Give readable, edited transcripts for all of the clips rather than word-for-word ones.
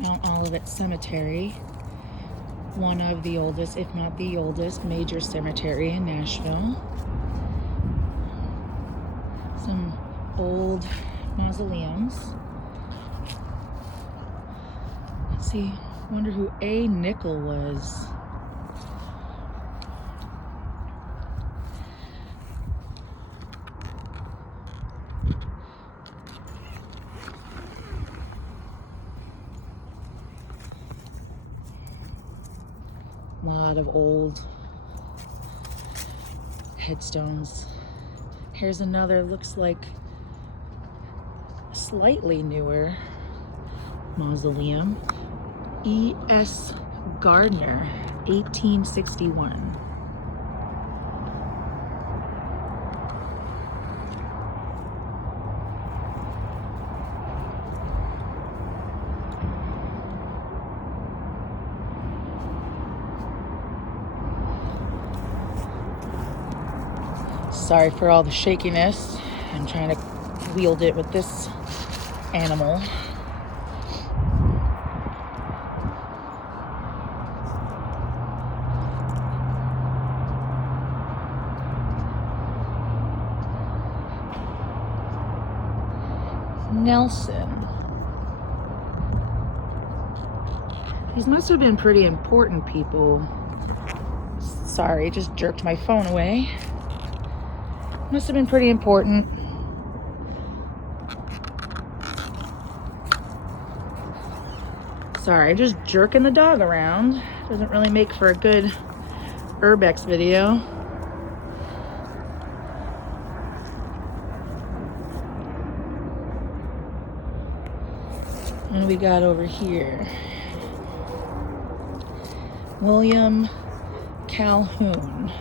Mount Olivet Cemetery, one of the oldest, if not the oldest, major cemetery in Nashville. Some old mausoleums. Let's see, wonder who A. Dickel was. A lot of old headstones. Here's another, looks like slightly newer mausoleum. E.S. Gardner, 1861. Sorry for all the shakiness. I'm trying to wield it with this animal. Nelson. These must have been pretty important people. Sorry, just jerked my phone away. Must have been pretty important. Sorry, just jerking the dog around. Doesn't really make for a good urbex video. What do we got over here? William Calhoun.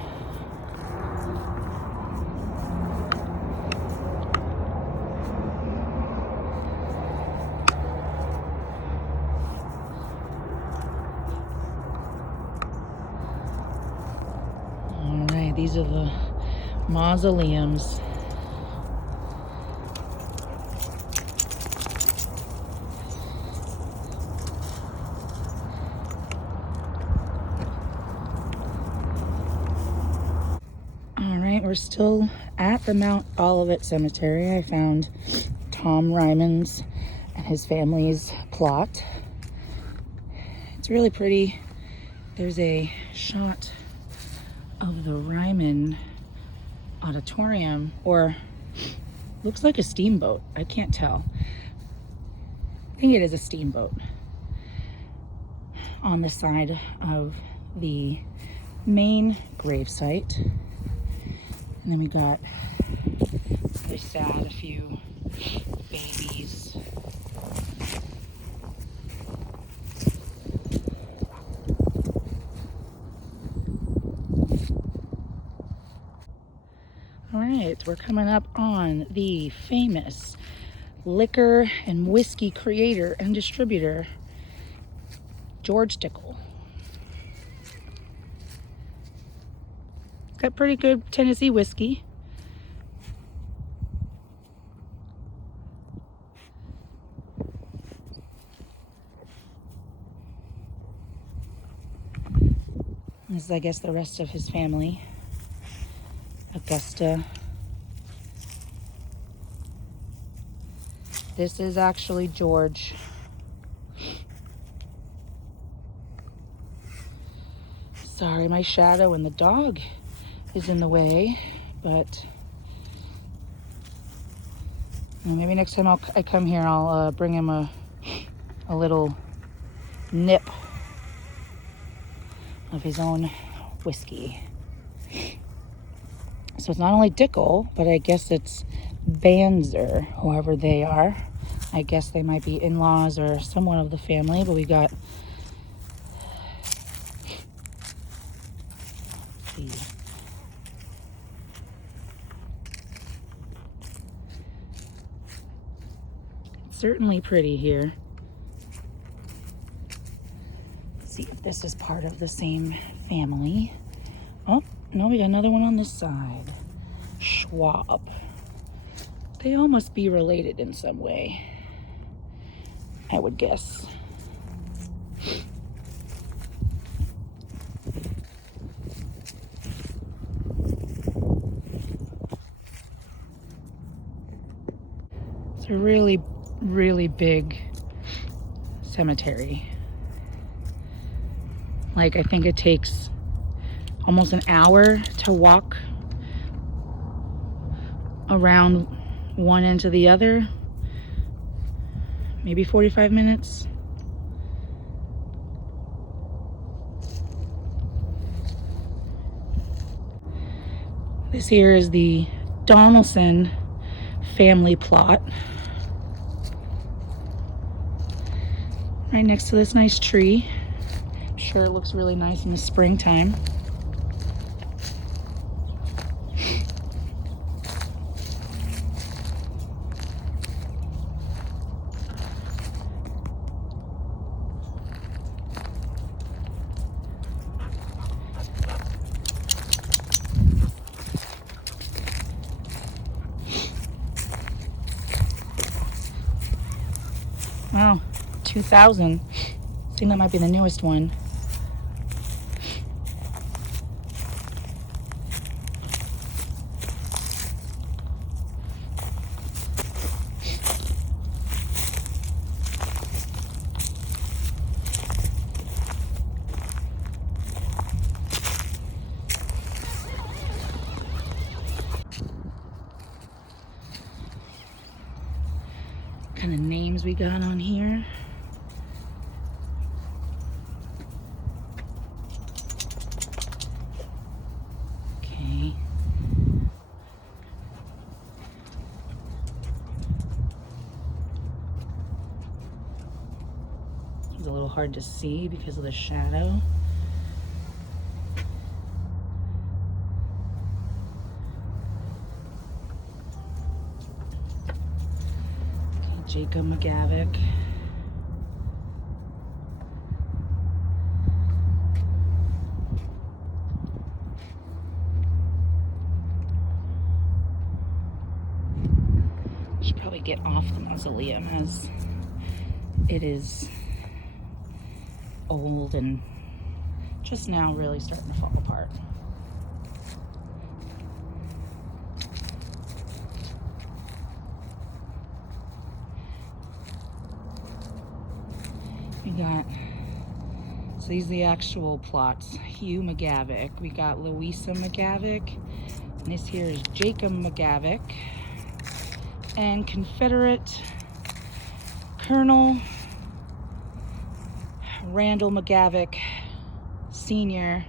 All right, these are the mausoleums. We're still at the Mount Olivet Cemetery. I found Tom Ryman's and his family's plot. It's really pretty. There's a shot of the Ryman auditorium, or looks like a steamboat. I can't tell. I think it is a steamboat on the side of the main gravesite. And then we got, really sad, a few babies. All right, we're coming up on the famous liquor and whiskey creator and distributor, George Dickel. Got pretty good Tennessee whiskey. This is, I guess, the rest of his family. Augusta. This is actually George. Sorry, my shadow and the dog is in the way, but maybe next time I come here, I'll bring him a little nip of his own whiskey. So it's not only Dickel, but I guess it's Banzer, whoever they are. I guess they might be in-laws or someone of the family, but we got certainly pretty here. Let's see if this is part of the same family. Oh, no, we got another one on this side. Schwab. They all must be related in some way, I would guess. really big cemetery. Like, I think it takes almost an hour to walk around one end to the other. Maybe 45 minutes. This here is the Donaldson family plot. Right next to this nice tree. I'm sure it looks really nice in the springtime. Wow, 2000. I think that might be the newest one. What kind of names we got on here? A little hard to see because of the shadow. Okay, Jacob McGavock. Should probably get off the mausoleum as it is old and just now really starting to fall apart. We got, so these are the actual plots. Hugh McGavock. We got Louisa McGavock. And this here is Jacob McGavock. And Confederate Colonel Randall McGavock Sr.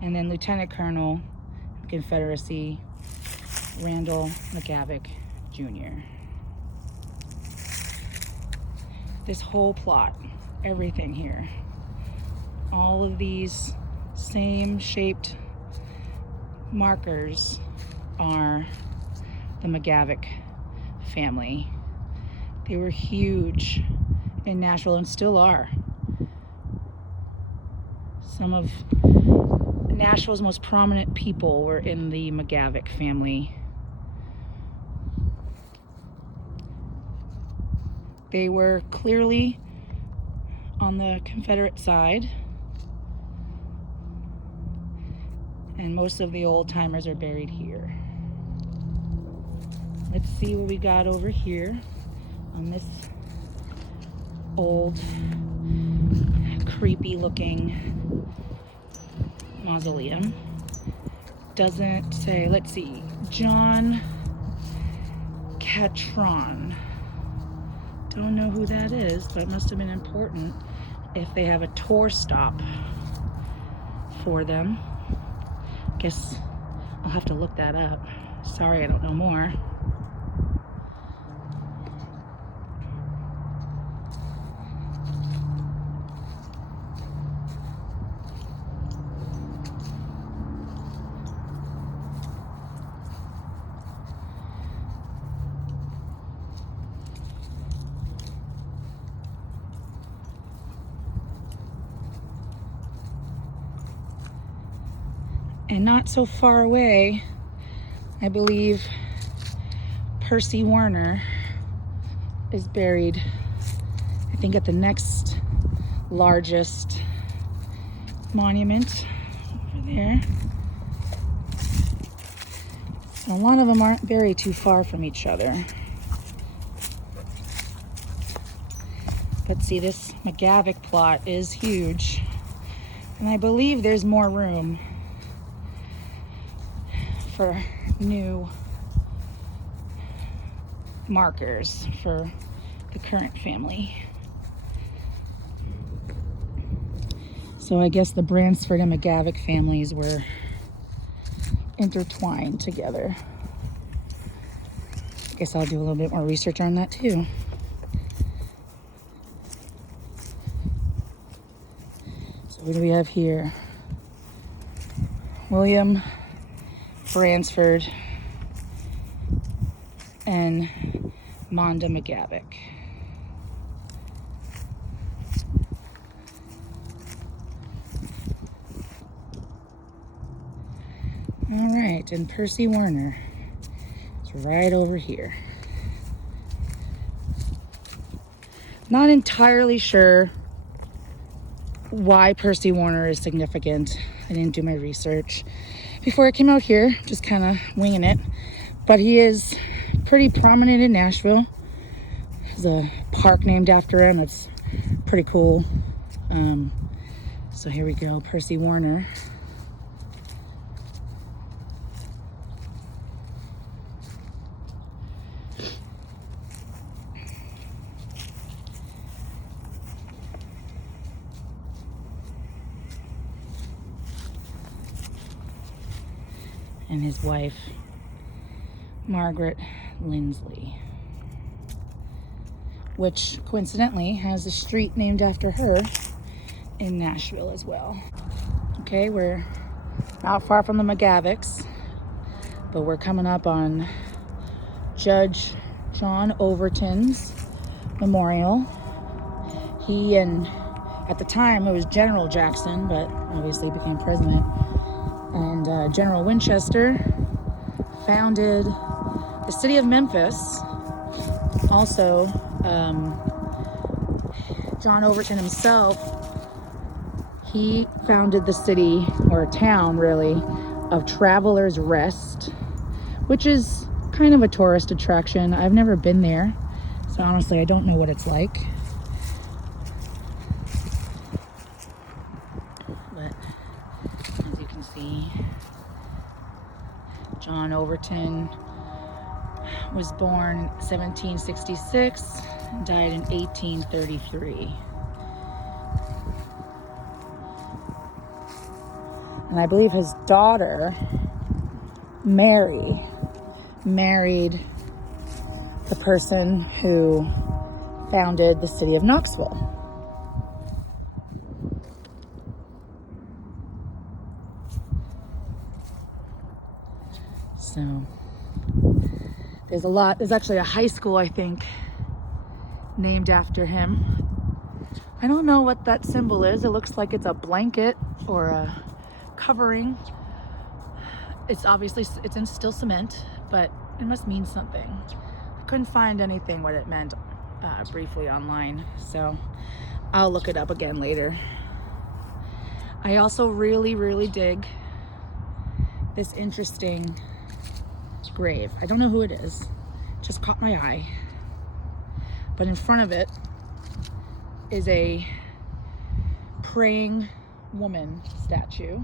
and then Lieutenant Colonel Confederacy Randall McGavock Jr. This whole plot, everything here, all of these same shaped markers are the McGavock family. They were huge in Nashville and still are. Some of Nashville's most prominent people were in the McGavock family. They were clearly on the Confederate side, and most of the old timers are buried here. Let's see what we got over here on this old, creepy looking mausoleum. Doesn't say, let's see, John Catron. Don't know who that is, but it must have been important if they have a tour stop for them. Guess I'll have to look that up. Sorry, I don't know more. And not so far away, I believe Percy Warner is buried, I think, at the next largest monument over there. And a lot of them aren't very too far from each other. Let's see, this McGavock plot is huge. And I believe there's more room for new markers for the current family. So I guess the Bransford and McGavock families were intertwined together. I guess I'll do a little bit more research on that too. So what do we have here? William Bransford and Monda McGavock. All right, and Percy Warner is right over here. Not entirely sure why Percy Warner is significant. I didn't do my research before I came out here, just kind of winging it. But he is pretty prominent in Nashville. There's a park named after him. It's pretty cool. So here we go, Percy Warner. And his wife, Margaret Lindsley, which coincidentally has a street named after her in Nashville as well. Okay, we're not far from the McGavocks, but we're coming up on Judge John Overton's memorial. He and, at the time, it was General Jackson, but obviously became president. And General Winchester founded the city of Memphis. Also, John Overton himself, he founded the city, or town really, of Travelers Rest, which is kind of a tourist attraction. I've never been there, so honestly I don't know what it's like. But as you can see, John Overton was born in 1766, died in 1833. And I believe his daughter, Mary, married the person who founded the city of Knoxville. So there's actually a high school, I think, named after him. I don't know what that symbol is. It looks like it's a blanket or a covering. It's obviously, it's in still cement, but it must mean something. I couldn't find anything what it meant briefly online, so I'll look it up again later. I also really dig this interesting grave. I don't know who it is, just caught my eye, but in front of it is a praying woman statue.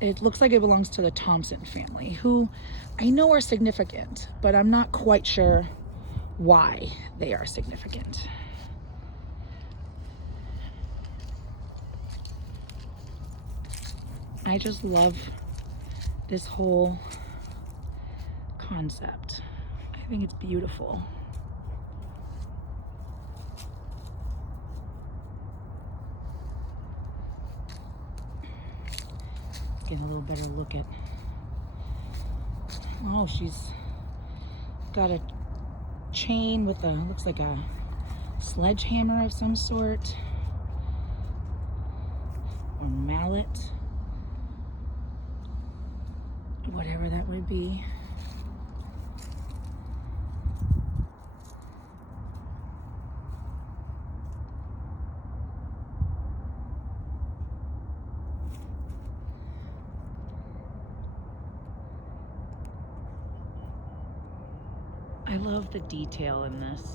It looks like it belongs to the Thompson family, who I know are significant, but I'm not quite sure why they are significant. I just love this whole concept. I think it's beautiful. Get a little better look at, oh, she's got a chain with a, looks like a sledgehammer of some sort, or mallet, whatever that would be. I love the detail in this.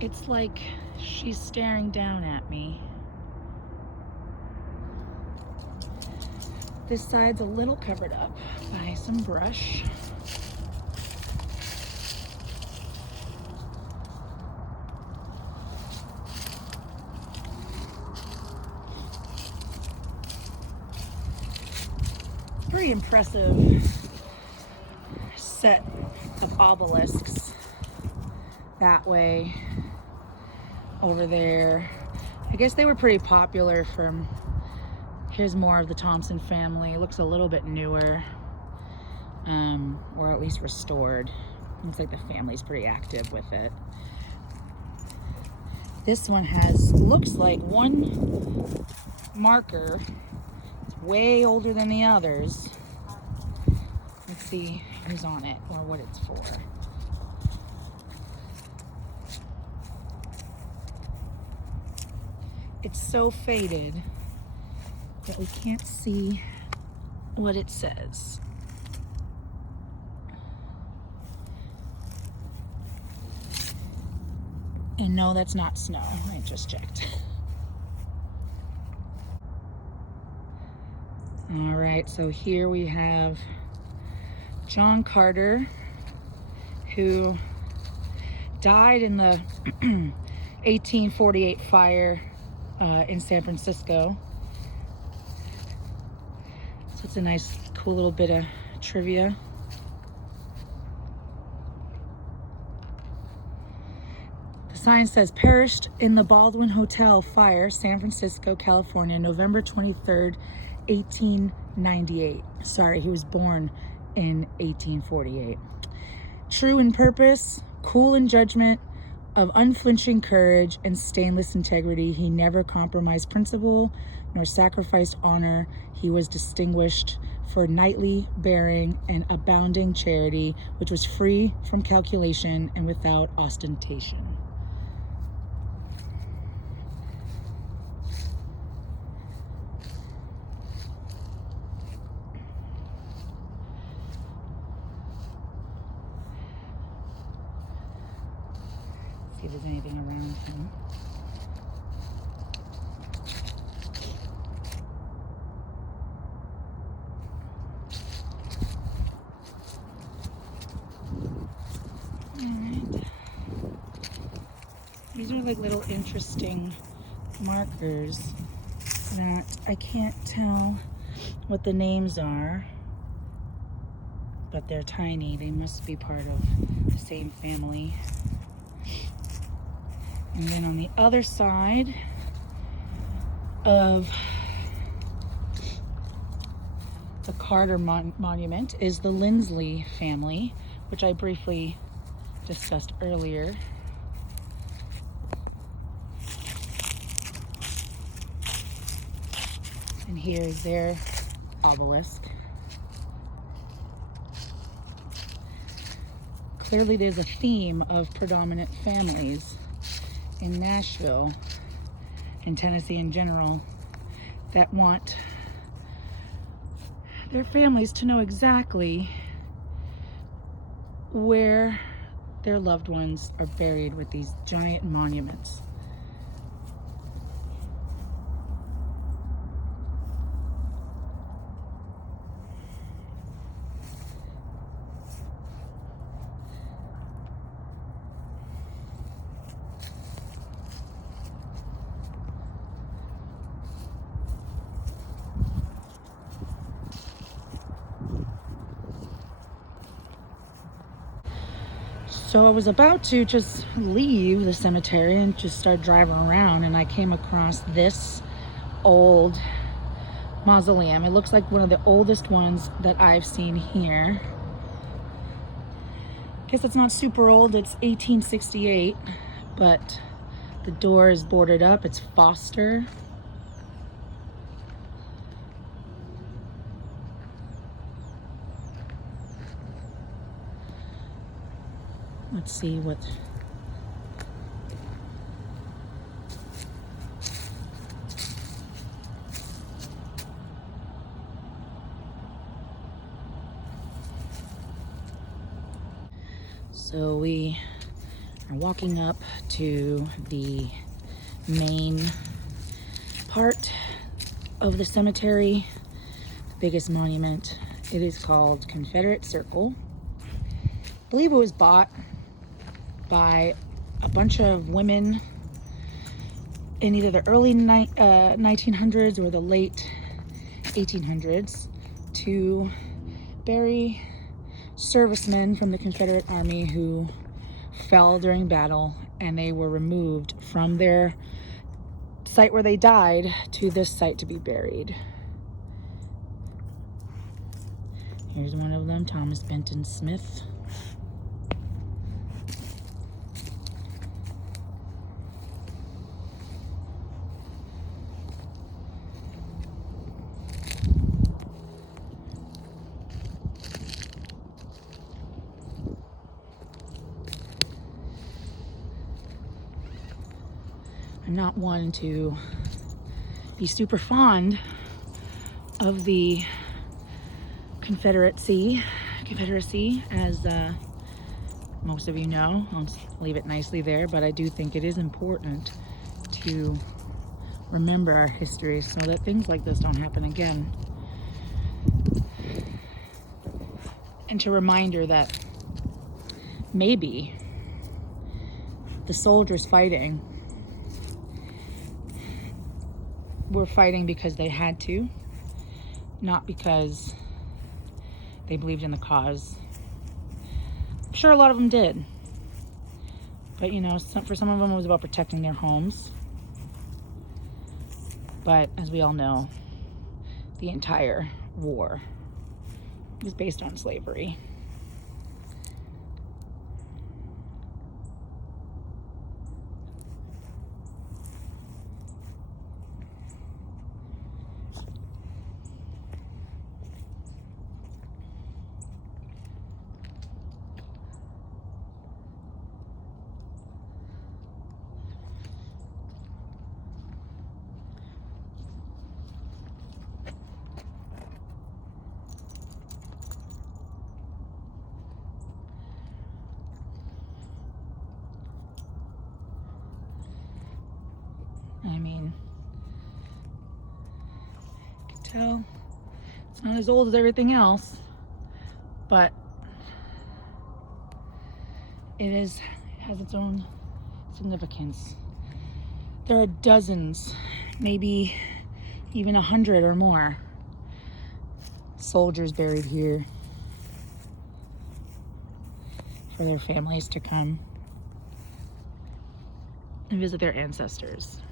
It's like she's staring down at me. This side's a little covered up by some brush. Pretty impressive set of obelisks that way, over there. I guess they were pretty popular from, here's more of the Thompson family. It looks a little bit newer, or at least restored. Looks like the family's pretty active with it. This one looks like one marker. It's way older than the others. Let's see who's on it or what it's for. It's so faded that we can't see what it says. And no, that's not snow. I just checked. All right, so here we have John Carter, who died in the 1848 fire in San Francisco. So it's a nice, cool little bit of trivia. The sign says, perished in the Baldwin Hotel fire, San Francisco, California, November 23rd, 1898. Sorry, he was born in 1848. True in purpose, cool in judgment, of unflinching courage and stainless integrity, he never compromised principle nor sacrificed honor. He was distinguished for knightly bearing and abounding charity, which was free from calculation and without ostentation. See if there's anything around him. Alright. These are like little interesting markers that I can't tell what the names are, but they're tiny. They must be part of the same family. And then on the other side of the Carter monument is the Lindsley family, which I briefly discussed earlier. And here's their obelisk. Clearly there's a theme of predominant families in Nashville and Tennessee in general that want their families to know exactly where their loved ones are buried with these giant monuments. So I was about to just leave the cemetery and just start driving around, and I came across this old mausoleum. It looks like one of the oldest ones that I've seen here. I guess it's not super old, it's 1868, but the door is boarded up. It's Foster. Let's see what... So we are walking up to the main part of the cemetery, the biggest monument. It is called Confederate Circle. I believe it was bought by a bunch of women in either the early 1900s or the late 1800s to bury servicemen from the Confederate Army who fell during battle, and they were removed from their site where they died to this site to be buried. Here's one of them, Thomas Benton Smith. I'm not one to be super fond of the Confederacy, as most of you know. I'll just leave it nicely there, but I do think it is important to remember our history so that things like this don't happen again. And to reminder that maybe the soldiers fighting were fighting because they had to, not because they believed in the cause. I'm sure a lot of them did, but you know, for some of them it was about protecting their homes. But as we all know, the entire war is based on slavery. I mean, you can tell it's not as old as everything else, but it has its own significance. There are dozens, maybe even 100 or more soldiers buried here for their families to come and visit their ancestors.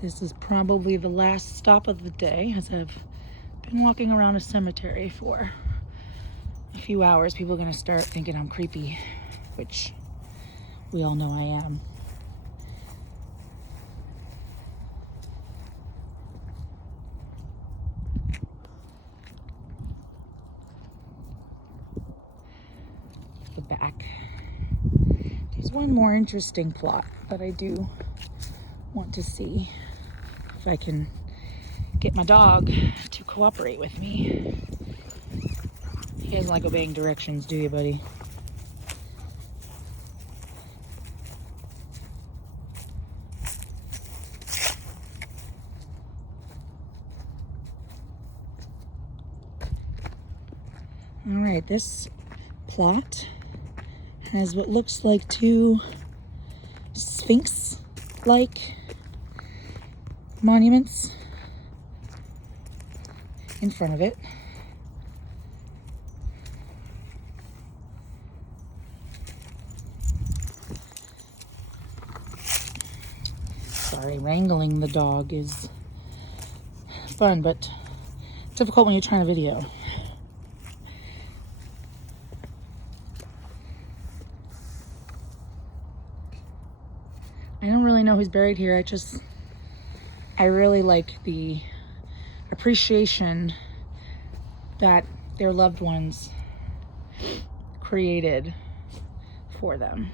This is probably the last stop of the day, as I've been walking around a cemetery for a few hours. People are going to start thinking I'm creepy, which we all know I am. The back. There's one more interesting plot that I do want to see if I can get my dog to cooperate with me. He doesn't like obeying directions, do you, buddy? All right, this plot has what looks like two Sphinx-like monuments in front of it. Sorry, wrangling the dog is fun, but difficult when you're trying to video. I don't really know who's buried here. I really like the appreciation that their loved ones created for them.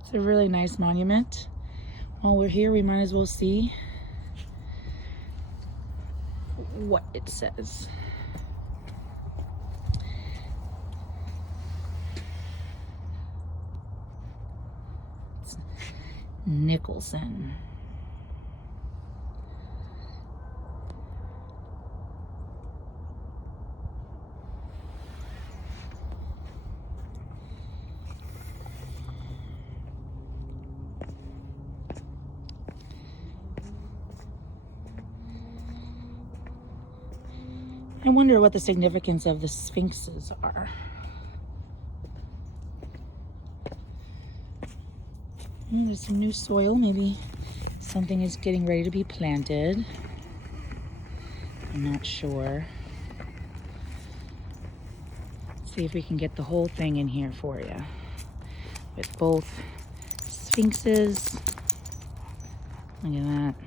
It's a really nice monument. While we're here, we might as well see what it says. It's Nicholson. I wonder what the significance of the sphinxes are. There's some new soil. Maybe something is getting ready to be planted. I'm not sure. Let's see if we can get the whole thing in here for you. With both sphinxes. Look at that.